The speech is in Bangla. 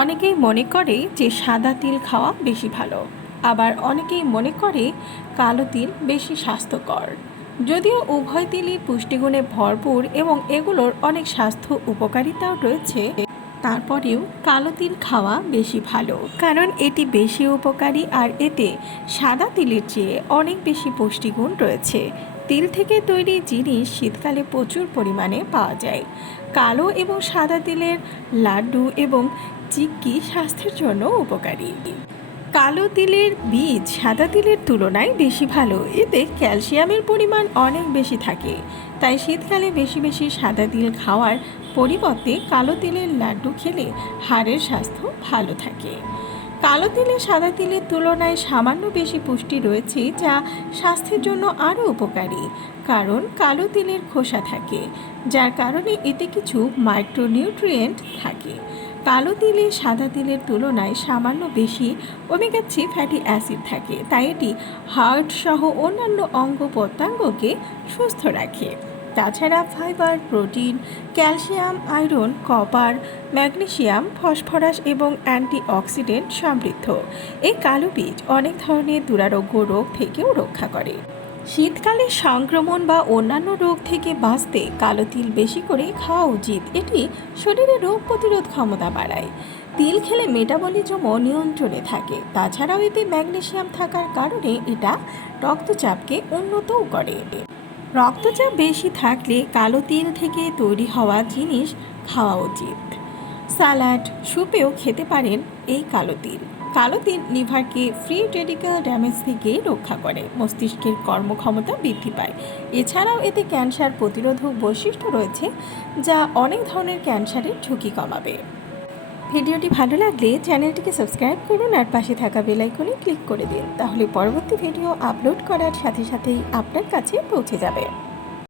অনেকেই মনে করে যে সাদা তিল খাওয়া বেশি ভালো। আবার অনেকেই মনে করে কালো তিল বেশি স্বাস্থ্যকর। যদিও উভয় তিলই পুষ্টিগুণে ভরপুর এবং এগুলোর অনেক স্বাস্থ্য উপকারিতাও রয়েছে, তারপরেও কালো তিল খাওয়া বেশি ভালো। কারণ এটি বেশি উপকারী আর এতে সাদা তিলের চেয়ে অনেক বেশি পুষ্টিগুণ রয়েছে। তিল থেকে তৈরি জিনিস শীতকালে প্রচুর পরিমাণে পাওয়া যায়। কালো এবং সাদা তিলের লাড্ডু এবং চিক্কি স্বাস্থ্যের জন্য উপকারী? কালো তিলের বীজ সাদা তিলের তুলনায় বেশি ভালো। এতে ক্যালসিয়ামের পরিমাণ অনেক বেশি থাকে। তাই শীতকালে বেশি বেশি সাদা তিল খাওয়ার পরিবর্তে কালো তিলের লাড্ডু খেলে হাড়ের স্বাস্থ্য ভালো থাকে। কালো তিলে সাদা তিলের তুলনায় সামান্য বেশি পুষ্টি রয়েছে যা স্বাস্থ্যের জন্য আরও উপকারী, কারণ কালো তিলের খোসা থাকে, যার কারণে এতে কিছু মাইক্রোনিউট্রিয়েন্ট থাকে। কালো তিলে সাদা তিলের তুলনায় সামান্য বেশি ওমেগা থ্রি ফ্যাটি অ্যাসিড থাকে। তাই এটি হার্ট সহ অন্যান্য অঙ্গ প্রত্যঙ্গকে সুস্থ রাখে। তাছাড়া fibre, protein, calcium, iron, copper, magnesium, phosphorus এবং অ্যান্টিঅক্সিডেন্ট সমৃদ্ধ। এই কালো বীজ অনেক ধরনের দুরারোগ্য রোগ থেকেও রক্ষা করে। শীতকালে সংক্রমণ বা অন্যান্য রোগ থেকে বাঁচতে কালো তিল বেশি করে খাওয়া উচিত। এটি শরীরে রোগ প্রতিরোধ ক্ষমতা বাড়ায়। তিল খেলে মেটাবলিজমও নিয়ন্ত্রণে থাকে। তাছাড়াও এতে ম্যাগনেসিয়াম থাকার কারণে এটা রক্তচাপকে উন্নতও করে রক্তচাপ বেশি থাকলে কালো তিল থেকে তৈরি হওয়া জিনিস খাওয়া উচিত। স্যালাড স্যুপেও খেতে পারেন এই কালো তিল। কালো তিল লিভারকে ফ্রি রেডিক্যাল ড্যামেজ থেকে রক্ষা করে। মস্তিষ্কের কর্মক্ষমতা বৃদ্ধি পায়। এছাড়াও এতে ক্যান্সার প্রতিরোধক বৈশিষ্ট্য রয়েছে, যা অনেক ধরনের ক্যান্সারের ঝুঁকি কমাবে। ভিডিওটি ভালো লাগলে চ্যানেলটিকে সাবস্ক্রাইব করুন আর পাশে থাকা বেল আইকনে ক্লিক করে দিন। তাহলে পরবর্তী ভিডিও আপলোড করার সাথে সাথেই আপনার কাছে পৌঁছে যাবে।